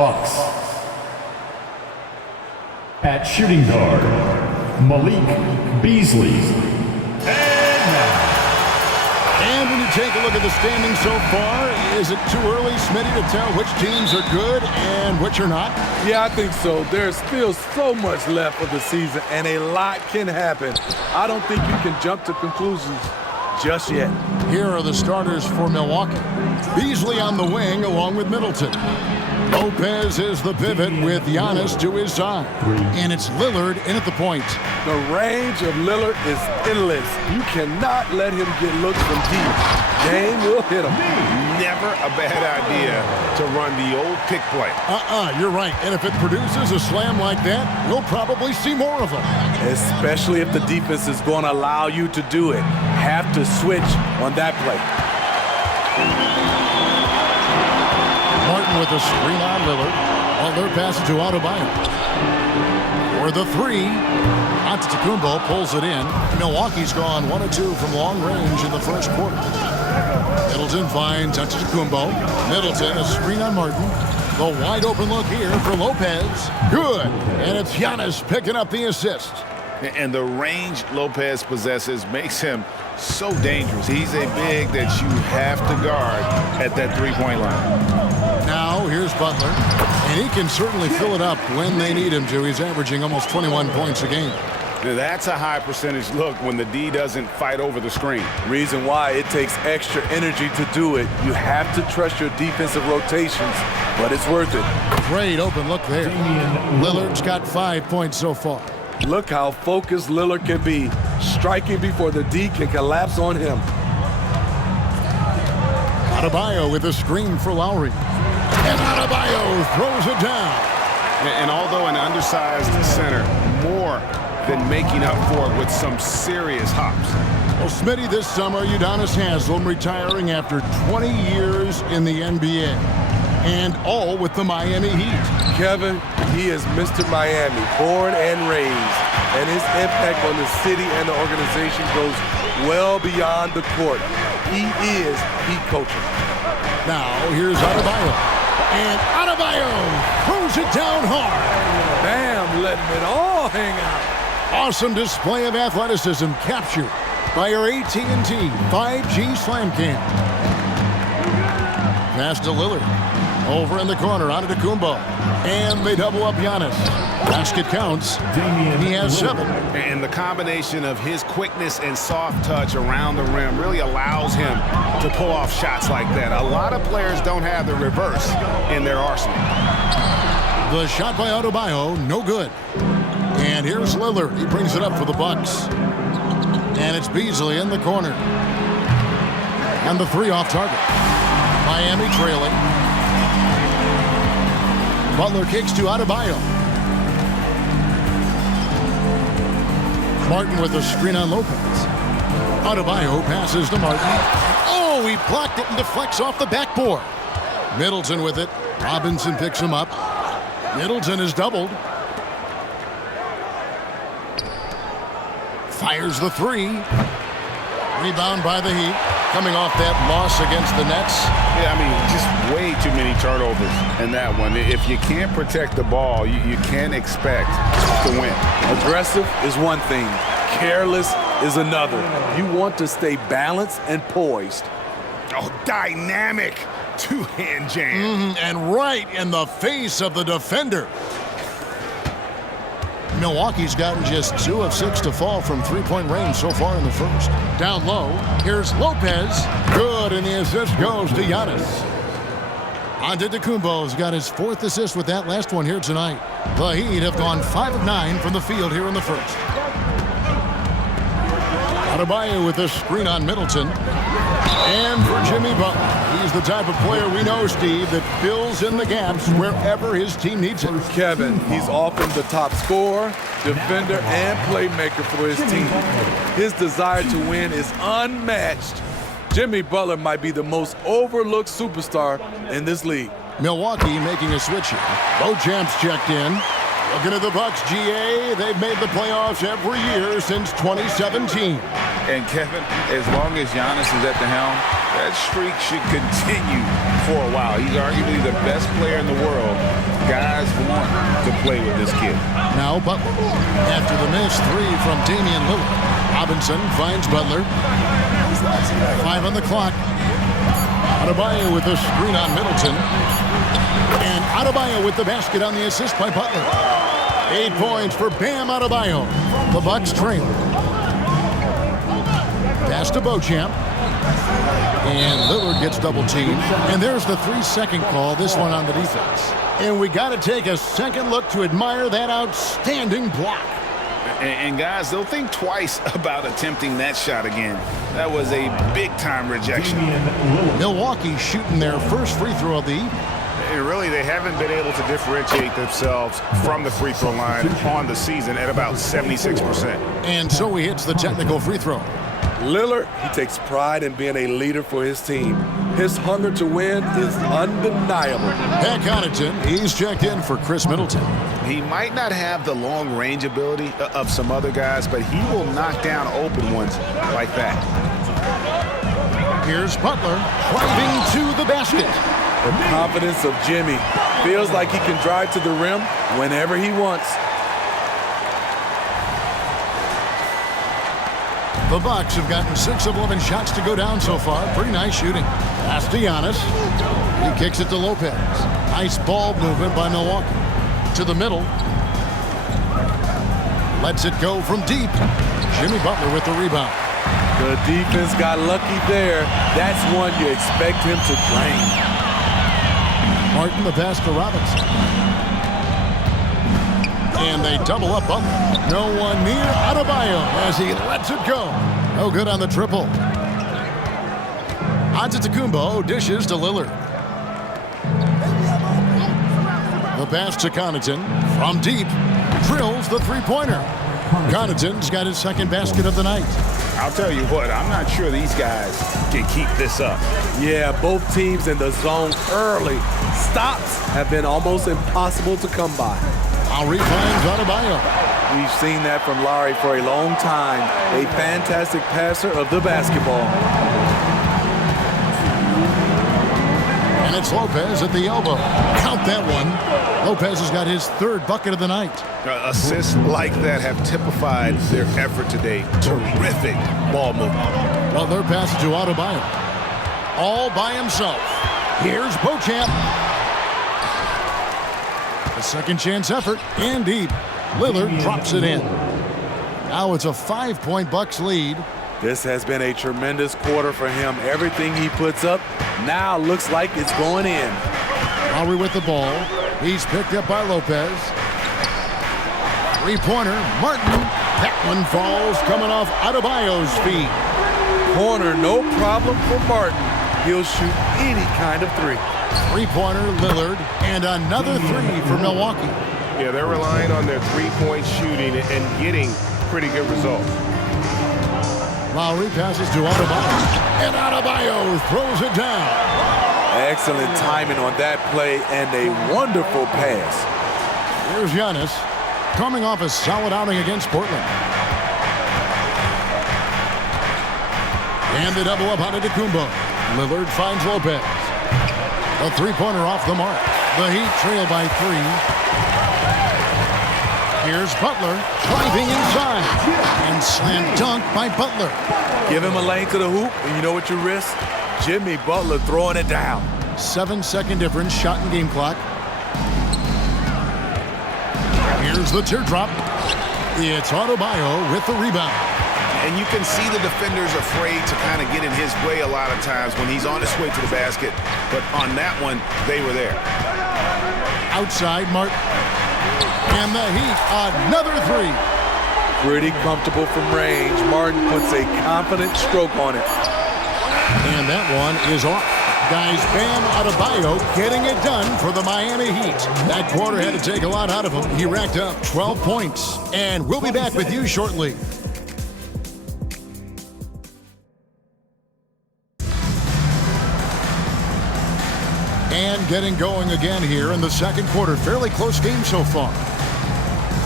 Bucks. At shooting guard, Malik Beasley. And when you take a look at the standings so far, is it too early, Smitty, to tell which teams are good and which are not? Yeah, I think so. There's still so much left of the season, and a lot can happen. I don't think you can jump to conclusions just yet. Here are the starters for Milwaukee. Beasley on the wing along with Middleton. Lopez is the pivot with Giannis to his side. And it's Lillard in at the point. The range of Lillard is endless. You cannot let him get looks from deep. Game will hit him. Never a bad idea to run the old pick play. You're right. And if it produces a slam like that, we'll probably see more of them. Especially if the defense is going to allow you to do it. Have to switch on that play. Martin with a screen on Lillard. Butler passes to Adebayo. For the three, Antetokounmpo pulls it in. Milwaukee's gone 1 of 2 from long range in the first quarter. Middleton finds Antetokounmpo. Middleton, a screen on Martin. The wide open look here for Lopez. Good. And it's Giannis picking up the assist. And the range Lopez possesses makes him so dangerous. He's a big that you have to guard at that three-point line. Now, here's Butler. And he can certainly fill it up when they need him to. He's averaging almost 21 points a game. Now, that's a high percentage look when the D doesn't fight over the screen. Reason why it takes extra energy to do it. You have to trust your defensive rotations, but it's worth it. Great open look there. Lillard's got 5 points so far. Look how focused Lillard can be, striking before the D can collapse on him. Adebayo with a screen for Lowry. And Adebayo throws it down. And although an undersized center, more than making up for it with some serious hops. Well, Smitty, this summer, Udonis Haslem retiring after 20 years in the NBA. And all with the Miami Heat. Kevin, he is Mr. Miami, born and raised. And his impact on the city and the organization goes well beyond the court. He is Heat culture. Now, here's Adebayo. And Adebayo throws it down hard. Bam, letting it all hang out. Awesome display of athleticism captured by our AT&T 5G Slam Cam. Pass to Lillard. Over in the corner, Antetokounmpo. And they double up Giannis. Basket counts. He has 7. And the combination of his quickness and soft touch around the rim really allows him to pull off shots like that. A lot of players don't have the reverse in their arsenal. The shot by Adebayo, no good. And here's Lillard. He brings it up for the Bucks. And it's Beasley in the corner. And the 3 off target. Miami trailing. Butler kicks to Adebayo. Martin with a screen on Lopez. Adebayo passes to Martin. Oh, he blocked it and deflects off the backboard. Middleton with it. Robinson picks him up. Middleton is doubled. Fires the 3. Rebound by the Heat. Coming off that loss against the Nets. Yeah, I mean, just way too many turnovers in that one. If you can't protect the ball, you can't expect to win. Aggressive is one thing. Careless is another. You want to stay balanced and poised. Oh, dynamic two-hand jam. And right in the face of the defender. Milwaukee's gotten just 2 of 6 to fall from three-point range so far in the first. Down low, here's Lopez. Good, and the assist goes to Giannis. Antetokounmpo's got his 4th assist with that last one here tonight. The Heat have gone 5 of 9 from the field here in the first. Adebayo with a screen on Middleton. And for Jimmy Butler. He's the type of player we know, Steve, that fills in the gaps wherever his team needs it. Kevin, he's often the top scorer, defender, and playmaker for his team. His desire to win is unmatched. Jimmy Butler might be the most overlooked superstar in this league. Milwaukee making a switch here. Beauchamp's checked in. Looking at the Bucks, GA, they've made the playoffs every year since 2017. And Kevin, as long as Giannis is at the helm, that streak should continue for a while. He's arguably the best player in the world play with this kid. Now Butler. After the missed three from Damian Lillard, Robinson finds Butler. 5 on the clock. Adebayo with the screen on Middleton. And Adebayo with the basket on the assist by Butler. 8 points for Bam Adebayo. The Bucks trail. Pass to Beauchamp. And Lillard gets double teamed. And there's the 3-second call, this one on the defense. And we got to take a second look to admire that outstanding block. And guys, they'll think twice about attempting that shot again. That was a big-time rejection. Milwaukee shooting their first free throw of the evening. And really, they haven't been able to differentiate themselves from the free throw line on the season at about 76%. And so he hits the technical free throw. Lillard, he takes pride in being a leader for his team. His hunger to win is undeniable. Pat Connaughton, he's checked in for Chris Middleton. He might not have the long range ability of some other guys, but he will knock down open ones like that. Here's Butler driving to the basket. The confidence of Jimmy. Feels like he can drive to the rim whenever he wants. The Bucks have gotten 6 of 11 shots to go down so far. Pretty nice shooting. Pass to Giannis. He kicks it to Lopez. Nice ball movement by Milwaukee. To the middle. Lets it go from deep. Jimmy Butler with the rebound. The defense got lucky there. That's one you expect him to drain. Martin the pass to Robinson. And they double up Butler. No one near Adebayo as he lets it go. No good on the triple. Antetokounmpo dishes to Lillard. The pass to Connaughton from deep. Drills the three-pointer. Connaughton's got his second basket of the night. I'll tell you what, I'm not sure these guys can keep this up. Yeah, both teams in the zone early. Stops have been almost impossible to come by. Lowry finds Adebayo. We've seen that from Lowry for a long time. A fantastic passer of the basketball. And it's Lopez at the elbow. Count that one. Lopez has got his third bucket of the night. Assists like that have typified their effort today. Terrific ball movement. Butler passes to Adebayo. All by himself. Here's Beauchamp. A second chance effort and deep. Lillard drops it in. Now it's a 5-point Bucks lead. This has been a tremendous quarter for him. Everything he puts up now looks like it's going in. Lowry with the ball. He's picked up by Lopez. Three-pointer, Martin. That one falls coming off Adebayo's feet. Corner, no problem for Martin. He'll shoot any kind of three. Three-pointer, Lillard, and another three for Milwaukee. Yeah, they're relying on their three-point shooting and getting pretty good results. Lowry passes to Adebayo, and Adebayo throws it down. Excellent timing on that play and a wonderful pass. Here's Giannis, coming off a solid outing against Portland. And they double up on Antetokounmpo. Lillard finds Lopez. A three-pointer off the mark. The Heat trail by 3. Here's Butler driving inside. And slam dunk by Butler. Give him a lane to the hoop, and you know what you risk? Jimmy Butler throwing it down. 7-second difference, shot and game clock. Here's the teardrop. It's Adebayo with the rebound. And you can see the defenders afraid to kind of get in his way a lot of times when he's on his way to the basket. But on that one, they were there. Outside, Martin. And the Heat, another three. Pretty comfortable from range. Martin puts a confident stroke on it. And that one is off. Guys, Bam Adebayo getting it done for the Miami Heat. That quarter had to take a lot out of him. He racked up 12 points. And we'll be back with you shortly. And getting going again here in the second quarter. Fairly close game so far.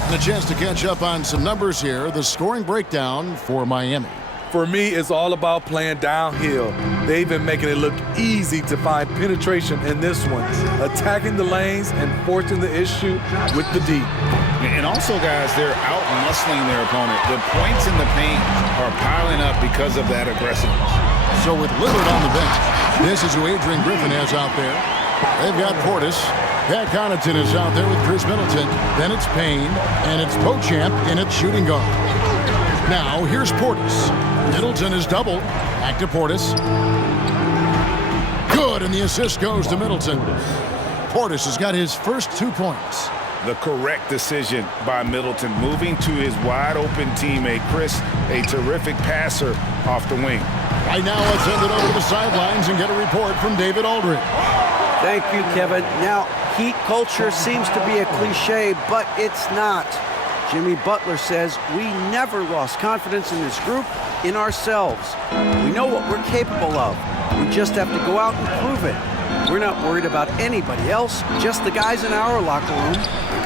And a chance to catch up on some numbers here. The scoring breakdown for Miami. For me, it's all about playing downhill. They've been making it look easy to find penetration in this one, attacking the lanes and forcing the issue with the D. And also, guys, they're out-muscling their opponent. The points in the paint are piling up because of that aggressiveness. So with Lillard on the bench, this is who Adrian Griffin has out there. They've got Portis. Pat Connaughton is out there with Chris Middleton. Then it's Payne, and it's Beauchamp in at shooting guard. Now, here's Portis. Middleton is doubled. Back to Portis. Good, and the assist goes to Middleton. Portis has got his first 2 points. The correct decision by Middleton, moving to his wide-open teammate, Chris, a terrific passer off the wing. Right now, let's send it over to the sidelines and get a report from David Aldridge. Thank you, Kevin. Now, Heat culture seems to be a cliche, but it's not. Jimmy Butler says we never lost confidence in this group, in ourselves. We know what we're capable of. We just have to go out and prove it. We're not worried about anybody else, just the guys in our locker room,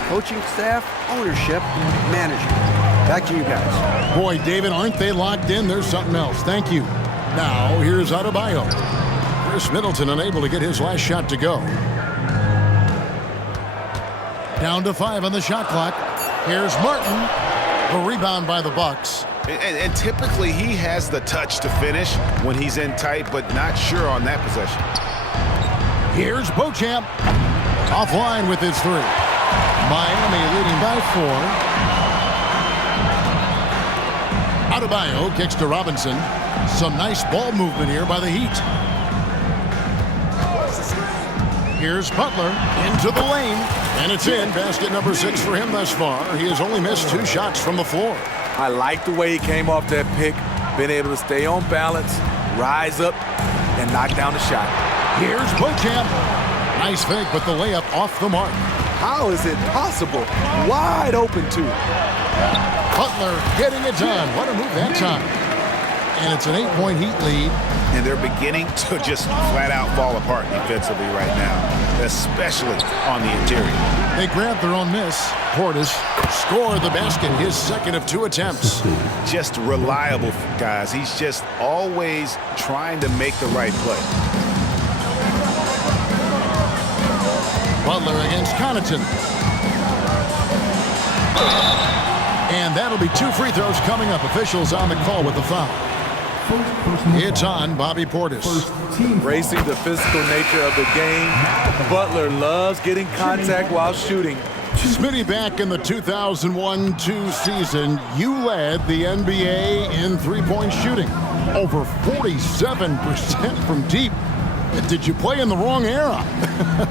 coaching staff, ownership, management. Back to you guys. Boy, David, aren't they locked in? There's something else. Thank you. Now, here's Adebayo. Chris Middleton unable to get his last shot to go. Down to 5 on the shot clock. Here's Martin. The rebound by the Bucks. And typically, he has the touch to finish when he's in tight, but not sure on that possession. Here's Beauchamp. Offline with his 3. Miami leading by 4. Adebayo kicks to Robinson. Some nice ball movement here by the Heat. Here's Butler into the lane, and it's in. Basket number 6 for him thus far. He has only missed 2 shots from the floor. I like the way he came off that pick, been able to stay on balance, rise up, and knock down the shot. Here's Beauchamp. Nice fake, but the layup off the mark. How is it possible? Wide open, too. Butler getting it done. What a move that time. And it's an 8-point Heat lead. And they're beginning to just flat out fall apart defensively right now, especially on the interior. They grab their own miss. Portis scored the basket, his second of 2 attempts. Just reliable, guys. He's just always trying to make the right play. Butler against Connaughton. And that'll be 2 free throws coming up. Officials on the call with the foul. It's on Bobby Portis. Embracing the physical nature of the game, Butler loves getting contact while shooting. Smitty, back in the 2001-2 season, you led the NBA in three-point shooting. Over 47% from deep. Did you play in the wrong era?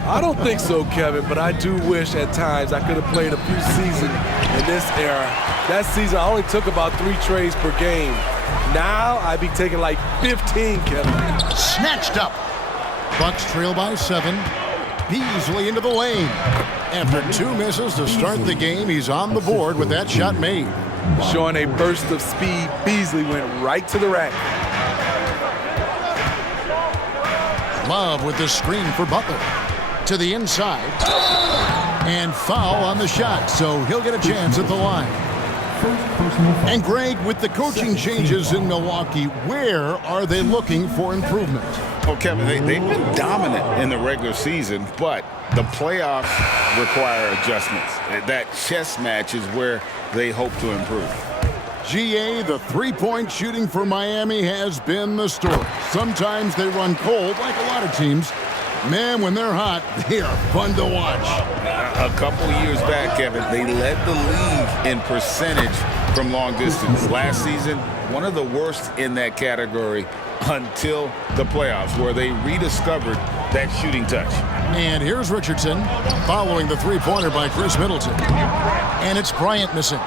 I don't think so, Kevin, but I do wish at times I could have played a few seasons in this era. That season, I only took about 3 trades per game. Now, I'd be taking like 15, Kevin. Snatched up. Bucks trail by 7. Beasley into the lane. After 2 misses to start the game, he's on the board with that shot made. Showing a burst of speed, Beasley went right to the rack. Love with the screen for Butler. To the inside. And foul on the shot, so he'll get a chance at the line. And Greg, with the coaching changes in Milwaukee, where are they looking for improvement? Well, Kevin, they've been dominant in the regular season, but the playoffs require adjustments. That chess match is where they hope to improve. GA, the three-point shooting for Miami has been the story. Sometimes they run cold, like a lot of teams. Man, when they're hot, they are fun to watch. A couple years back, Kevin, they led the league in percentage from long distance. Last season, one of the worst in that category until the playoffs, where they rediscovered that shooting touch. And here's Richardson following the three-pointer by Chris Middleton. And it's Bryant missing.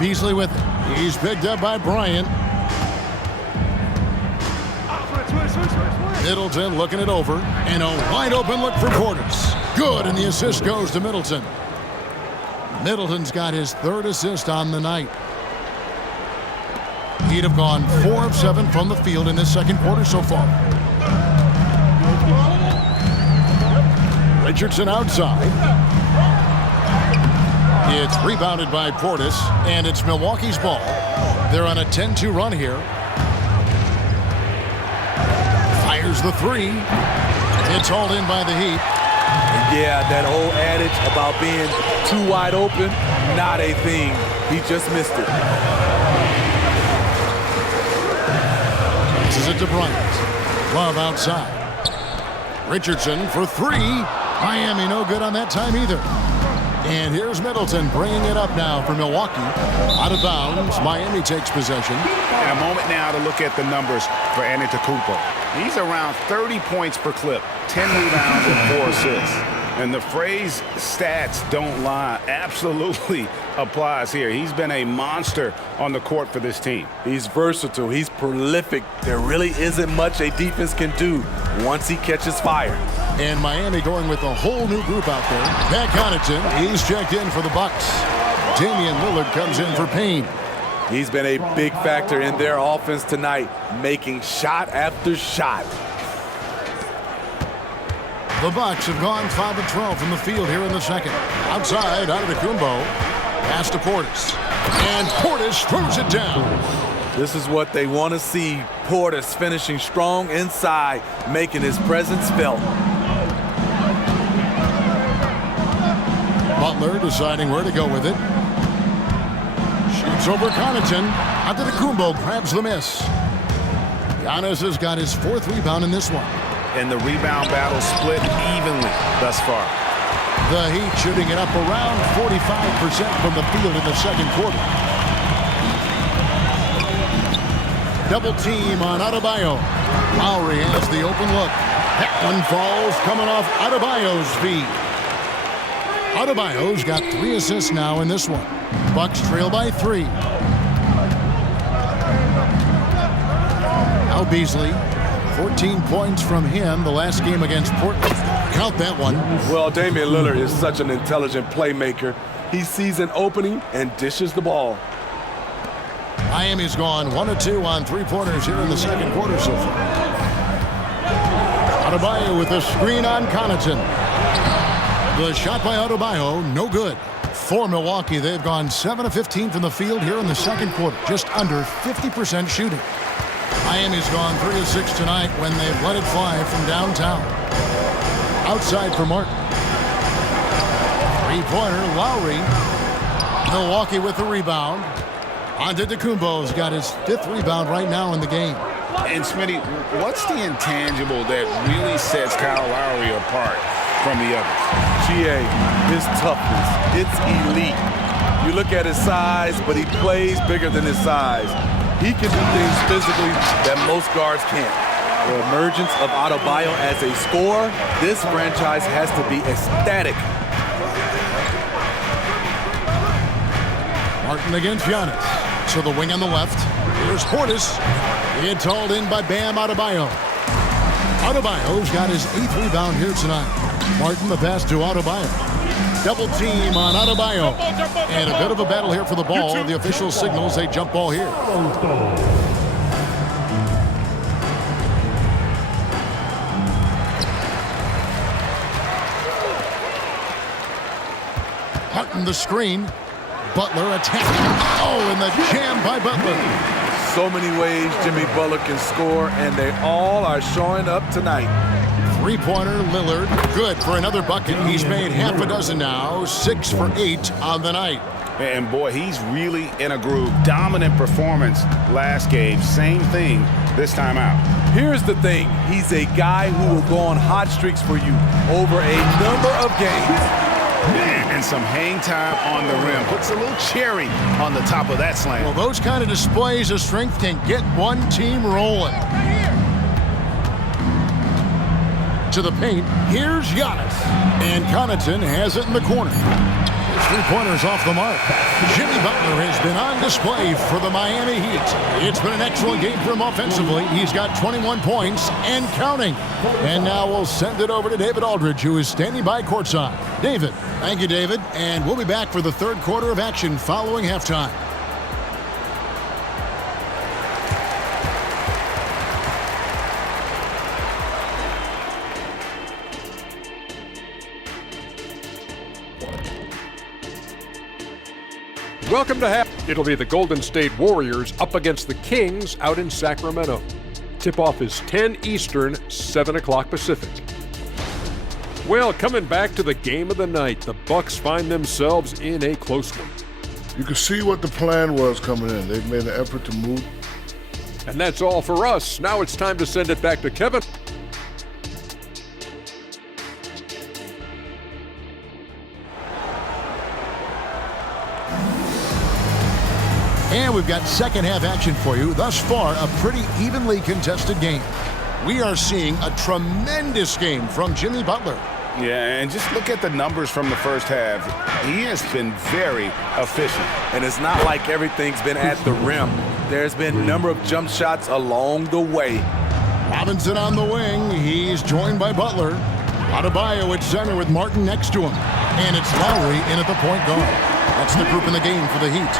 Beasley with it. He's picked up by Bryant. Middleton looking it over. And a wide open look for Portis. Good, and the assist goes to Middleton. Middleton's got his 3rd assist on the night. He'd have gone 4 of 7 from the field in this second quarter so far. Richardson outside. It's rebounded by Portis, and it's Milwaukee's ball. They're on a 10-2 run here. Fires the three. It's hauled in by the Heat. Yeah, that old adage about being too wide open, not a thing. He just missed it. This is it to Bryant. Love outside. Richardson for three. Miami no good on that time either. And here's Middleton bringing it up now for Milwaukee. Out of bounds. Miami takes possession. And a moment now to look at the numbers for Antetokounmpo. He's around 30 points per clip, 10 rebounds and 4 assists. And the phrase stats don't lie absolutely applies here. He's been a monster on the court for this team. He's versatile. He's prolific. There really isn't much a defense can do once he catches fire. And Miami going with a whole new group out there. Pat Connaughton, he's checked in for the Bucks. Damian Lillard comes in for Payne. He's been a big factor in their offense tonight, making shot after shot. The Bucks have gone 5 of 12 from the field here in the second. Outside, Antetokounmpo. Pass to Portis. And Portis throws it down. This is what they want to see. Portis finishing strong inside, making his presence felt. Butler deciding where to go with it. Shoots over Connaughton. Antetokounmpo grabs the miss. Giannis has got his 4th rebound in this one. And the rebound battle split evenly thus far. The Heat shooting it up around 45% from the field in the second quarter. Double team on Adebayo. Lowry has the open look. That one falls coming off Adebayo's feet. Adebayo's got 3 assists now in this one. Bucks trail by 3. Now Beasley. 14 points from him the last game against Portland. Count that one. Well, Damian Lillard is such an intelligent playmaker. He sees an opening and dishes the ball. Miami's gone 1 of 2 on 3-pointers here in the second quarter so far. Adebayo with a screen on Connaughton. The shot by Adebayo, no good. For Milwaukee, they've gone 7 of 15 from the field here in the second quarter. Just under 50% shooting. Miami's gone 3 of 6 tonight when they've let it fly from downtown. Outside for Martin. 3-pointer, Lowry. Milwaukee with the rebound. Antetokounmpo's got his 5th rebound right now in the game. And Smitty, what's the intangible that really sets Kyle Lowry apart from the others? GA, his toughness, it's elite. You look at his size, but he plays bigger than his size. He can do things physically that most guards can't. The emergence of Adebayo as a scorer, this franchise has to be ecstatic. Martin against Giannis. To the wing on the left. Here's Portis. It's hauled in by Bam Adebayo. Adebayo's got his 8th rebound here tonight. Martin the pass to Adebayo. Double team on Adebayo. And a bit of a battle here for the ball. The official signals a jump ball here. Martin the screen. Butler attacking. Oh, and the jam by Butler. So many ways Jimmy Butler can score, and they all are showing up tonight. 3-pointer, Lillard. Good for another bucket. He's made half a dozen now. 6 for 8 on the night. And boy, he's really in a groove. Dominant performance last game. Same thing this time out. Here's the thing. He's a guy who will go on hot streaks for you over a number of games. And some hang time on the rim. Puts a little cherry on the top of that slam. Well, those kind of displays of strength can get one team rolling. To the paint, here's Giannis. And Connaughton has it in the corner. His 3-pointers off the mark. Jimmy Butler has been on display for the Miami Heat. It's been an excellent game for him offensively. He's got 21 points and counting. And now we'll send it over to David Aldridge, who is standing by courtside. David. Thank you, David. And we'll be back for the third quarter of action following halftime. Welcome to half. It'll be the Golden State Warriors up against the Kings out in Sacramento. Tip-off is 10 Eastern, 7 o'clock Pacific. Well, coming back to the game of the night, the Bucks find themselves in a close one. You can see what the plan was coming in. They've made an effort to move. And that's all for us. Now it's time to send it back to Kevin. And we've got second half action for you. Thus far, a pretty evenly contested game. We are seeing a tremendous game from Jimmy Butler. Yeah, and just look at the numbers from the first half. He has been very efficient. And it's not like everything's been at the rim. There's been a number of jump shots along the way. Robinson on the wing. He's joined by Butler. Adebayo at center with Martin next to him. And it's Lowry in at the point guard. That's the group in the game for the Heat.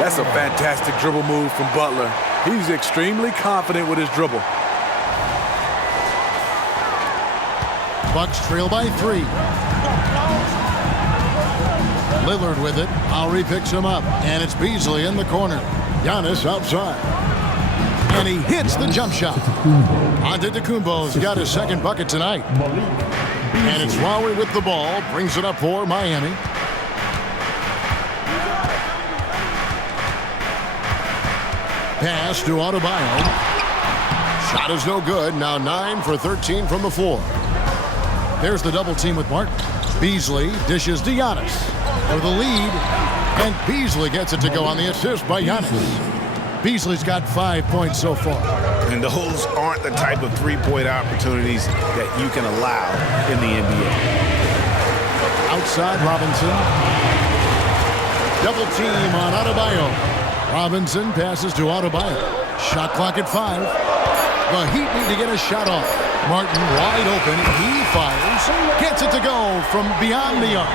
That's a fantastic dribble move from Butler. He's extremely confident with his dribble. Bucks trail by 3. Lillard with it. Lowry picks him up. And it's Beasley in the corner. Giannis outside. And he hits the jump shot. Antetokounmpo's got his second bucket tonight. And it's Lowry with the ball. Brings it up for Miami. Pass to Adebayo. Shot is no good. Now 9 for 13 from the floor. There's the double team with Martin. Beasley dishes to Giannis for the lead. And Beasley gets it to go on the assist by Giannis. Beasley's got 5 points so far. And those aren't the type of three-point opportunities that you can allow in the NBA. Outside Robinson. Double team on Adebayo. Robinson passes to Adebayo. Shot clock at 5. The Heat need to get a shot off. Martin wide open. He fires. Gets it to go from beyond the arc.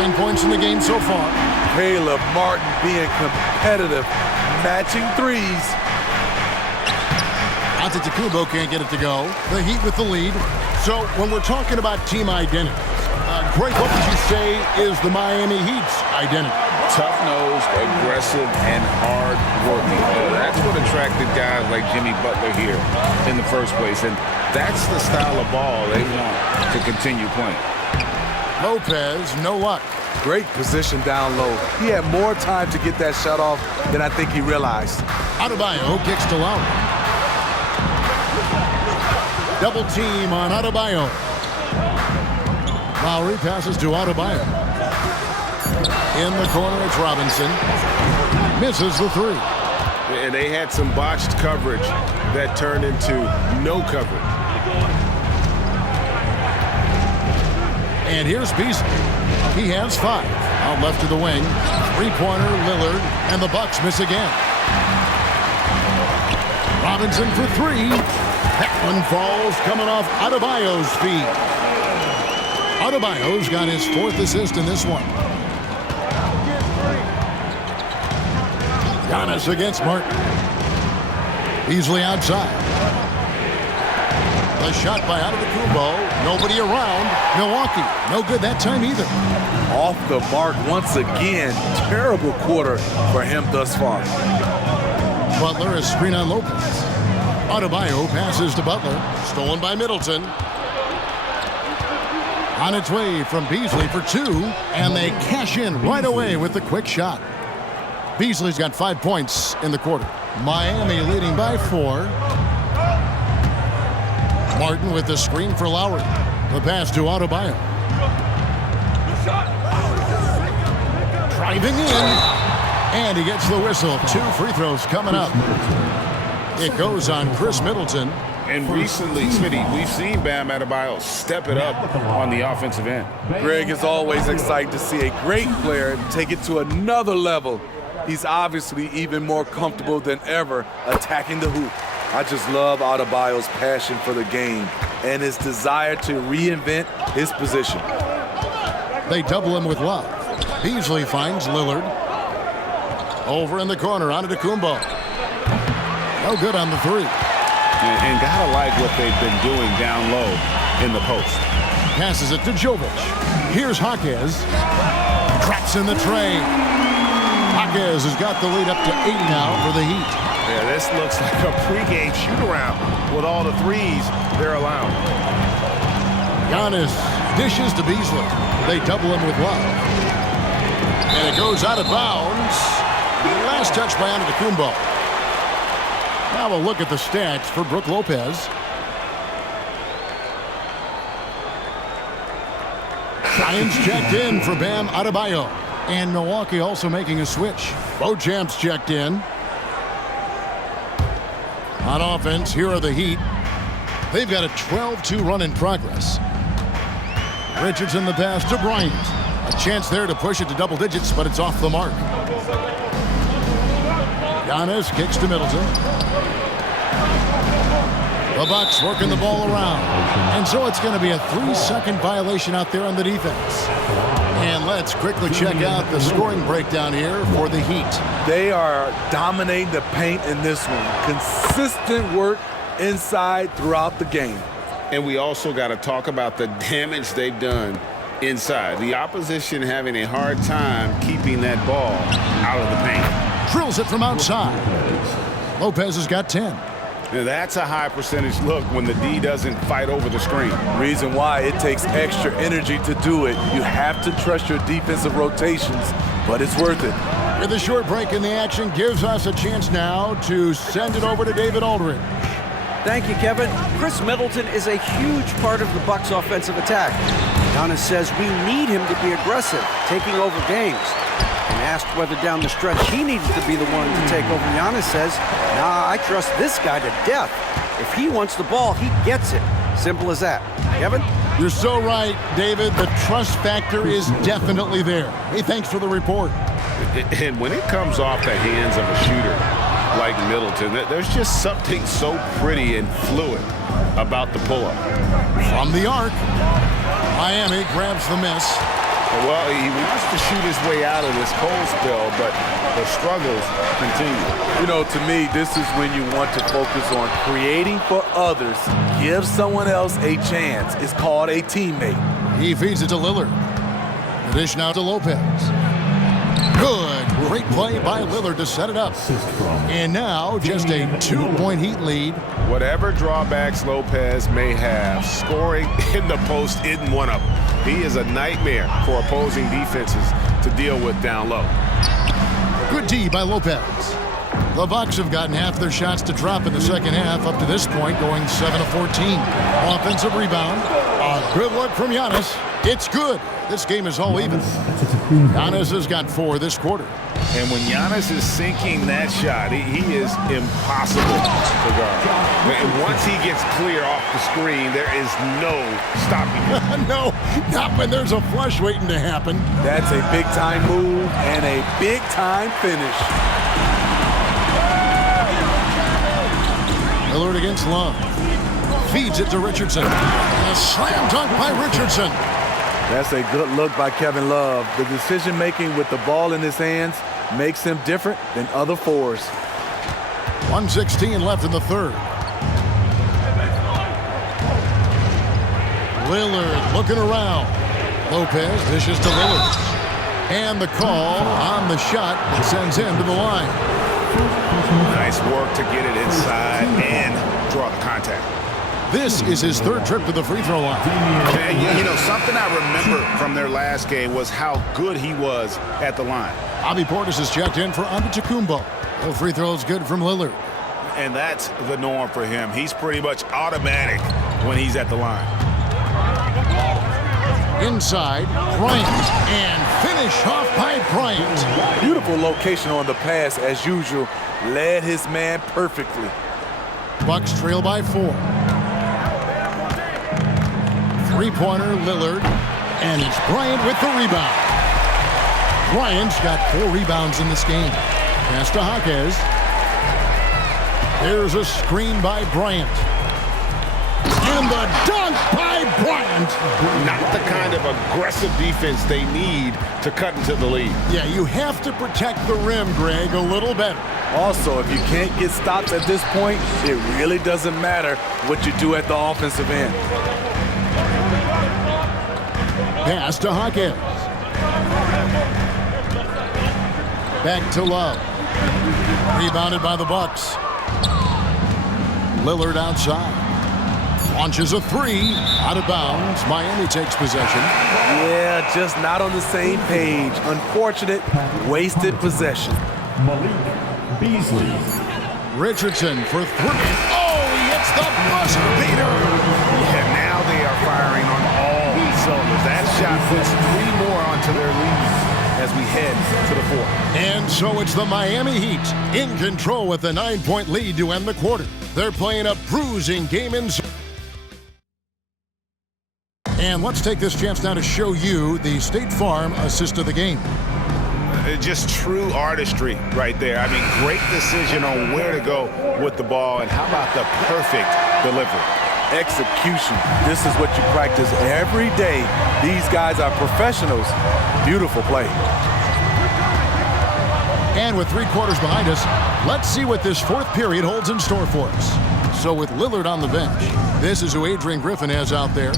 9 points in the game so far. Caleb Martin being competitive, matching threes. Antetokounmpo can't get it to go. The Heat with the lead. So when we're talking about team identity, Greg, what would you say is the Miami Heat's identity? Tough-nosed, aggressive, and hard-working. That's what attracted guys like Jimmy Butler here in the first place. And that's the style of ball they want to continue playing. Lopez, no luck. Great position down low. He had more time to get that shot off than I think he realized. Adebayo kicks to Lowry. Double team on Adebayo. Lowry passes to Adebayo. In the corner, it's Robinson. Misses the 3. And they had some botched coverage that turned into no coverage. And here's Beasley. He has 5. Out left to the wing. 3-pointer, Lillard, and the Bucks miss again. Robinson for 3. That one falls coming off Adebayo's feet. Adebayo's got his 4th assist in this one. Giannis against Martin. Beasley outside. The shot by Antetokounmpo. Nobody around. Milwaukee. No good that time either. Off the mark once again. Terrible quarter for him thus far. Butler is screen on Lopez. Adebayo passes to Butler. Stolen by Middleton. On its way from Beasley for 2. And they cash in right away with the quick shot. Beasley's got 5 points in the quarter. Miami leading by 4. Martin with the screen for Lowry. The pass to Adebayo. Driving in. And he gets the whistle. 2 free throws coming up. It goes on Chris Middleton. And recently, Smitty, we've seen Bam Adebayo step it up on the offensive end. Greg is always excited to see a great player take it to another level. He's obviously even more comfortable than ever attacking the hoop. I just love Adebayo's passion for the game and his desire to reinvent his position. They double him with Love. Beasley finds Lillard. Over in the corner, Antetokounmpo. No good on the 3. And gotta like what they've been doing down low in the post. Passes it to Jovic. Here's Jaquez. Traps in the tray. Jaquez has got the lead up to 8 now for the Heat. Yeah, this looks like a pregame shoot-around with all the threes they're allowing. Giannis dishes to Beasley. They double him with Love. And it goes out of bounds. Last touch by Antetokounmpo. Now a look at the stats for Brook Lopez. Giants checked in for Bam Adebayo. And Milwaukee also making a switch. Beauchamp's checked in. On offense, here are the Heat. They've got a 12-2 run in progress. Richardson the pass to Bryant. A chance there to push it to double digits, but it's off the mark. Giannis kicks to Middleton. The Bucks working the ball around. And so it's going to be a 3-second violation out there on the defense. And let's quickly check out the scoring breakdown here for the Heat. They are dominating the paint in this one. Consistent work inside throughout the game. And we also got to talk about the damage they've done inside. The opposition having a hard time keeping that ball out of the paint. Drills it from outside. Lopez has got 10. Now that's a high percentage look when the D doesn't fight over the screen. Reason why it takes extra energy to do it. You have to trust your defensive rotations, but it's worth it. With a short break in the action gives us a chance now to send it over to David Aldridge. Thank you, Kevin. Chris Middleton is a huge part of the Bucks' offensive attack. Giannis says we need him to be aggressive, taking over games. And asked whether down the stretch he needed to be the one to take over, Giannis says, nah, I trust this guy to death. If he wants the ball, he gets it. Simple as that. Kevin? You're so right, David. The trust factor is definitely there. Hey, thanks for the report. And when it comes off the hands of a shooter like Middleton, there's just something so pretty and fluid about the pull-up. From the arc, Miami grabs the miss. Well, he wants to shoot his way out of this cold spell, but the struggles continue. You know, to me, this is when you want to focus on creating for others. Give someone else a chance. It's called a teammate. He feeds it to Lillard. The dish now to Lopez. Good. Great play by Lillard to set it up. And now just a 2-point Heat lead. Whatever drawbacks Lopez may have, scoring in the post isn't one of them. He is a nightmare for opposing defenses to deal with down low. Good D by Lopez. The Bucks have gotten half their shots to drop in the second half up to this point, going 7 of 14. Offensive rebound. A good look from Giannis. It's good. This game is all even. Giannis has got 4 this quarter. And when Giannis is sinking that shot, he is impossible to guard. And once he gets clear off the screen, there is no stopping him. No, not when there's a flush waiting to happen. That's a big-time move and a big-time finish. Lillard against Love. Feeds it to Richardson. A slam dunk by Richardson. That's a good look by Kevin Love. The decision-making with the ball in his hands makes him different than other fours. 1:16 left in the third. Lillard looking around. Lopez dishes to Lillard. And the call on the shot that sends him to the line. Nice work to get it inside and draw the contact. This is his third trip to the free throw line. And, you know, something I remember from their last game was how good he was at the line. Bobby Portis is checked in for Antetokounmpo. The free throw is good from Lillard. And that's the norm for him. He's pretty much automatic when he's at the line. Inside, Bryant, and finish off by Bryant. Beautiful location on the pass, as usual. Led his man perfectly. Bucks trail by 4. Three-pointer, Lillard, and it's Bryant with the rebound. Bryant's got 4 rebounds in this game. Pass to Jaquez. There's a screen by Bryant. And the dunk by Bryant. Not the kind of aggressive defense they need to cut into the lead. Yeah, you have to protect the rim, Greg, a little better. Also, if you can't get stops at this point, it really doesn't matter what you do at the offensive end. Pass to Jaquez. Back to Love. Rebounded by the Bucks. Lillard outside. Launches a three. Out of bounds. Miami takes possession. Yeah, just not on the same page. Unfortunate, wasted possession. Malik Beasley. Richardson for three. Oh, he hits the buzzer beater. Yeah, now they are firing on all cylinders. That shot puts 3 more onto their lead as we head to the fourth. And so it's the Miami Heat in control with a 9-point lead to end the quarter. They're playing a bruising game in. And let's take this chance now to show you the State Farm assist of the game. Just true artistry right there. I mean, great decision on where to go with the ball, and how about the perfect delivery? Execution. This is what you practice every day. These guys are professionals. Beautiful play. And with 3 quarters behind us, let's see what this fourth period holds in store for us. So with Lillard on the bench, this is who Adrian Griffin has out there.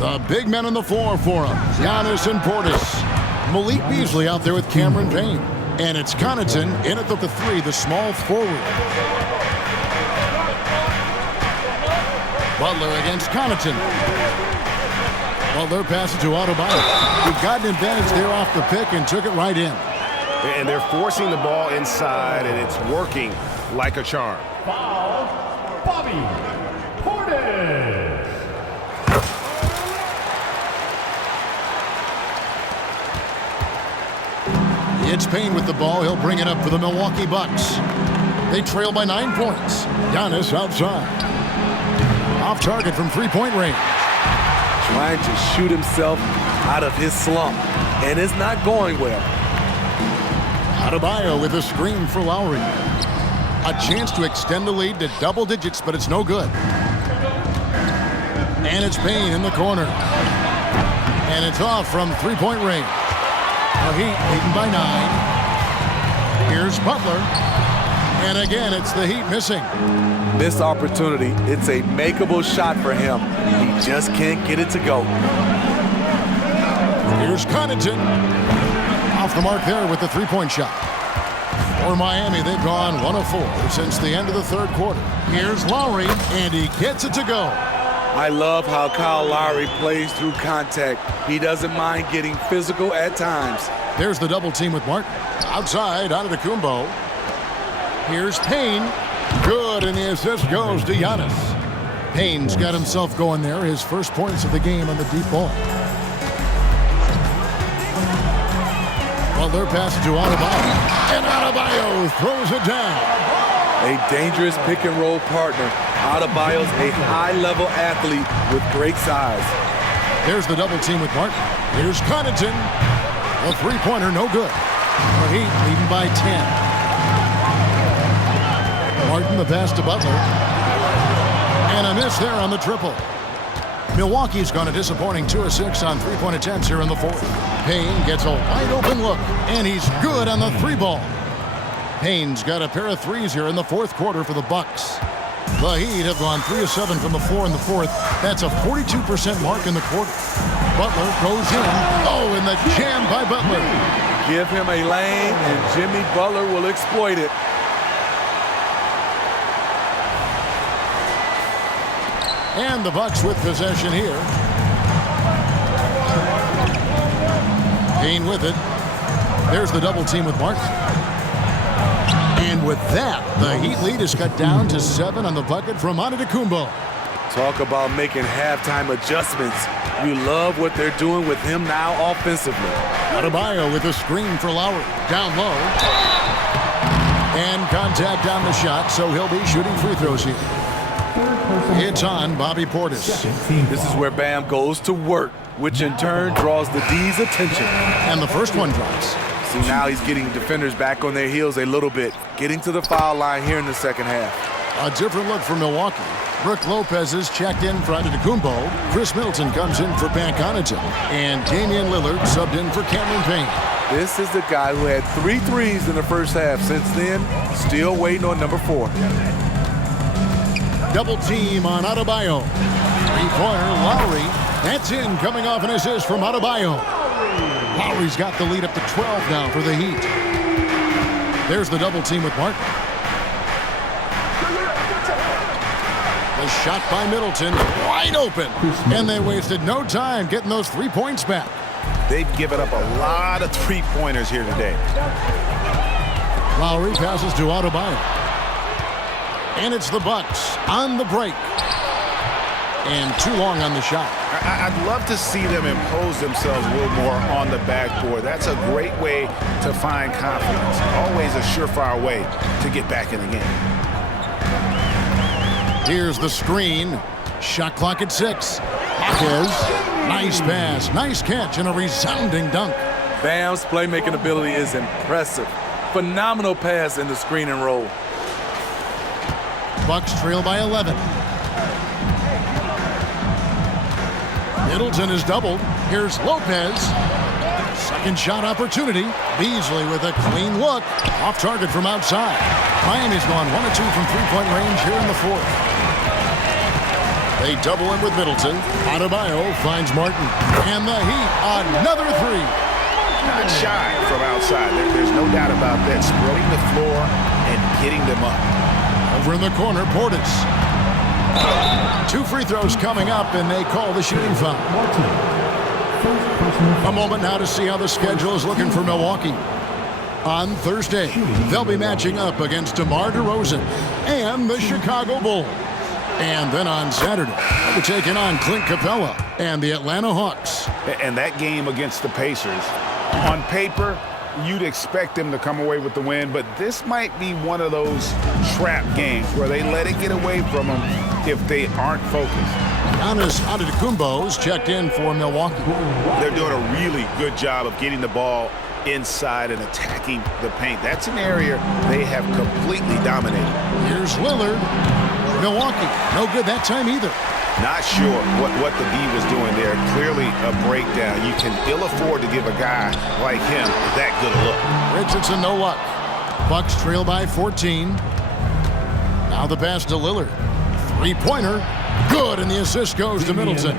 The big men on the floor for him, Giannis and Portis. Malik Beasley out there with Cameron Payne. And it's Connaughton in at the 3, the small forward. Butler against Connaughton. Butler passes to Adebayo. He got an advantage there off the pick and took it right in. And they're forcing the ball inside, and it's working like a charm. Foul, Bobby Portis. It's Payne with the ball. He'll bring it up for the Milwaukee Bucks. They trail by 9 points. Giannis outside. Off target from 3-point range. Trying to shoot himself out of his slump, and it's not going well. Adebayo with a screen for Lowry. A chance to extend the lead to double digits, but it's no good. And it's Payne in the corner. And it's off from 3-point range. The Heat leading by 9. Here's Butler. And again, it's the Heat missing. Missed opportunity. It's a makeable shot for him. He just can't get it to go. Here's Connaughton. Off the mark there with the 3-point shot. For Miami, they've gone 1 of 4 since the end of the third quarter. Here's Lowry, and he gets it to go. I love how Kyle Lowry plays through contact. He doesn't mind getting physical at times. There's the double team with Martin. Outside, Antetokounmpo. Here's Payne. Good, and the assist goes to Giannis. Payne's got himself going there. His first points of the game on the deep ball. Well, they're passing to Adebayo. And Adebayo throws it down. A dangerous pick-and-roll partner. Adebayo's a high-level athlete with great size. There's the double team with Martin. Here's Connaughton. A 3-pointer, no good. The Heat leading by 10. Martin the pass to Butler. And a miss there on the triple. Milwaukee's gone a disappointing 2 of 6 on 3-point attempts here in the fourth. Payne gets a wide-open look, and he's good on the 3-ball. Payne's got a pair of threes here in the fourth quarter for the Bucks. The Heat have gone 3 of 7 from the floor in the fourth. That's a 42% mark in the quarter. Butler goes in. Oh, and the jam by Butler. Give him a lane, and Jimmy Butler will exploit it. And the Bucks with possession here. Payne with it. There's the double team with Martin. And with that, the Heat lead is cut down to 7 on the bucket from Antetokounmpo. Talk about making halftime adjustments. You love what they're doing with him now offensively. Adebayo with a screen for Lowry. Down low. And contact on the shot, so he'll be shooting free throws here. It's on Bobby Portis. This is where Bam goes to work, which in turn draws the D's attention. And the first one drops. See, now he's getting defenders back on their heels a little bit, getting to the foul line here in the second half. A different look for Milwaukee. Brooke Lopez is checked in for Antetokounmpo. Chris Middleton comes in for Pat Connaughton. And Damian Lillard subbed in for Cameron Payne. This is the guy who had 3 threes in the first half. Since then, still waiting on number 4. Double team on Adebayo. 3-pointer, Lowry. That's in, coming off an assist from Adebayo. Lowry's got the lead up to 12 now for the Heat. There's the double team with Martin. The shot by Middleton, wide open. And they wasted no time getting those 3 points back. They've given up a lot of three-pointers here today. Lowry passes to Adebayo. And it's the Bucks on the break. And too long on the shot. I'd love to see them impose themselves a little more on the backboard. That's a great way to find confidence. Always a surefire way to get back in the game. Here's the screen. Shot clock at 6. Hawkins, nice pass, nice catch, and a resounding dunk. Bam's playmaking ability is impressive. Phenomenal pass in the screen and roll. Bucks trail by 11. Middleton is doubled. Here's Lopez. Second shot opportunity. Beasley with a clean look. Off target from outside. Miami's gone 1 of 2 from three-point range here in the fourth. They double him with Middleton. Adebayo finds Martin. And the Heat, another three. Not shy from outside. There's no doubt about that. Spreading the floor and getting them up. Over in the corner, Portis. 2 free throws coming up, and they call the shooting foul. A moment now to see how the schedule is looking for Milwaukee. On Thursday, they'll be matching up against DeMar DeRozan and the Chicago Bulls. And then on Saturday, they'll be taking on Clint Capella and the Atlanta Hawks. And that game against the Pacers, on paper, you'd expect them to come away with the win, but this might be one of those trap games where they let it get away from them if they aren't focused. Giannis Antetokounmpo's checked in for Milwaukee. They're doing a really good job of getting the ball inside and attacking the paint. That's an area they have completely dominated. Here's Lillard. Milwaukee, no good that time either. Not sure what the D was doing there. Clearly a breakdown. You can ill afford to give a guy like him that good a look. Richardson, no luck. Bucks trail by 14. Now the pass to Lillard. Three-pointer. Good, and the assist goes to Middleton.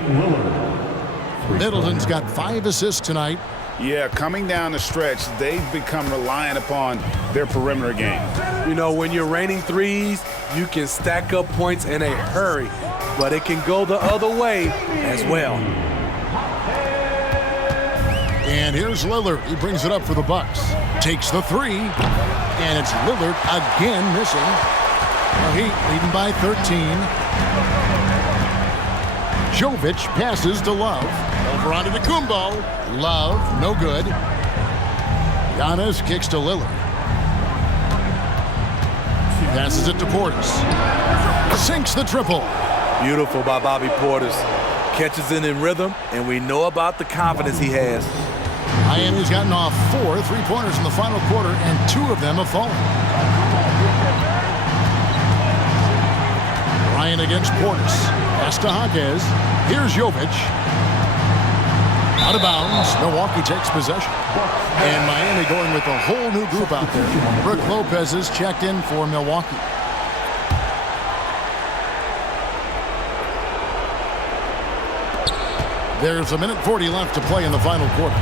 Middleton's got 5 assists tonight. Yeah, coming down the stretch, they've become reliant upon their perimeter game. You know, when you're raining threes, you can stack up points in a hurry, but it can go the other way as well. And here's Lillard. He brings it up for the Bucks. Takes the 3, and it's Lillard again missing. The Heat leading by 13. Jovic passes to Love. Over onto Kumbo. Love, no good. Giannis kicks to Lillard. Passes it to Portis. Sinks the triple. Beautiful by Bobby Portis. Catches it in rhythm, and we know about the confidence he has. Miami's gotten off 4 3-pointers in the final quarter, and 2 of them have fallen. Ryan against Portis. Pass to Hawkins. Here's Jovic. Out of bounds. Milwaukee takes possession. And Miami going with a whole new group out there. Brook Lopez is checked in for Milwaukee. There's a minute 40 left to play in the final quarter.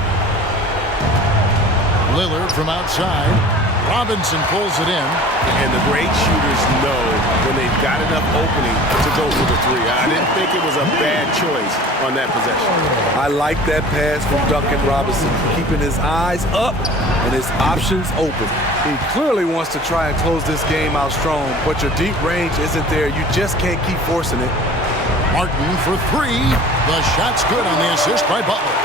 Lillard from outside. Robinson pulls it in. And the great shooters know when they've got enough opening to go for the 3. I didn't think it was a bad choice on that possession. I like that pass from Duncan Robinson, keeping his eyes up and his options open. He clearly wants to try and close this game out strong, but your deep range isn't there. You just can't keep forcing it. Martin for 3. The shot's good on the assist by Butler.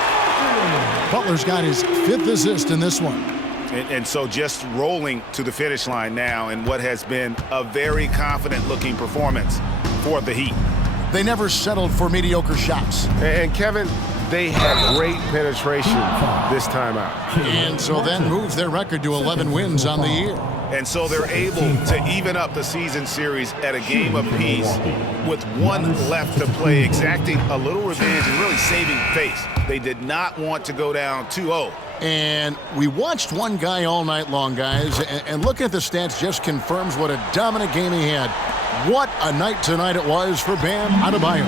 Butler's got his 5th assist in this one. And so just rolling to the finish line now in what has been a very confident-looking performance for the Heat. They never settled for mediocre shots. And Kevin, they had great penetration this time out. And so that moves their record to 11 wins on the year. And so they're able to even up the season series at a game apiece with 1 left to play, exacting a little revenge and really saving face. They did not want to go down 2-0. And we watched one guy all night long, guys, and looking at the stats just confirms what a dominant game he had. What a night tonight it was for Bam Adebayo.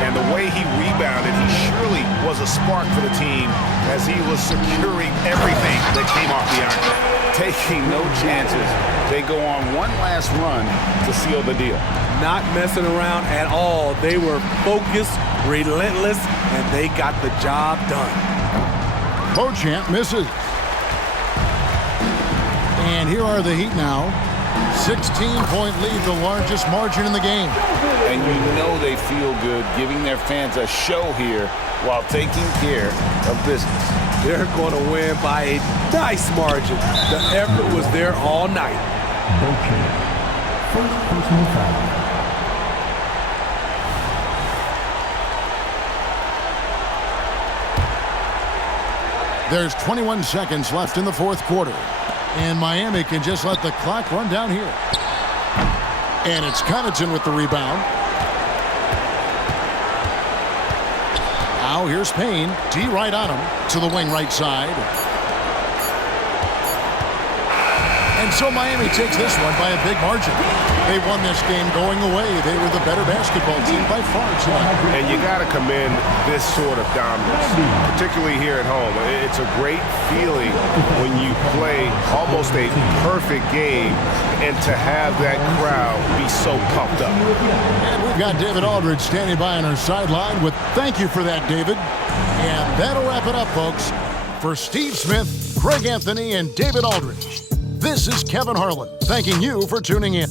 And the way he rebounded, he surely was a spark for the team as he was securing everything that came off the iron. Taking no chances, they go on one last run to seal the deal. Not messing around at all. They were focused, relentless, and they got the job done. Beauchamp misses. And here are the Heat now. 16-point lead, the largest margin in the game. And you know they feel good giving their fans a show here while taking care of business. They're going to win by a nice margin. The effort was there all night. Beauchamp. First personal foul. There's 21 seconds left in the fourth quarter. And Miami can just let the clock run down here. And it's Connaughton with the rebound. Now here's Payne. D right on him to the wing right side. And so Miami takes this one by a big margin. They won this game going away. They were the better basketball team by far tonight. And you got to commend this sort of dominance, particularly here at home. It's a great feeling when you play almost a perfect game and to have that crowd be so pumped up. And we've got David Aldridge standing by on our sideline with thank you for that, David. And that'll wrap it up, folks. For Steve Smith, Greg Anthony, and David Aldridge, this is Kevin Harlan thanking you for tuning in.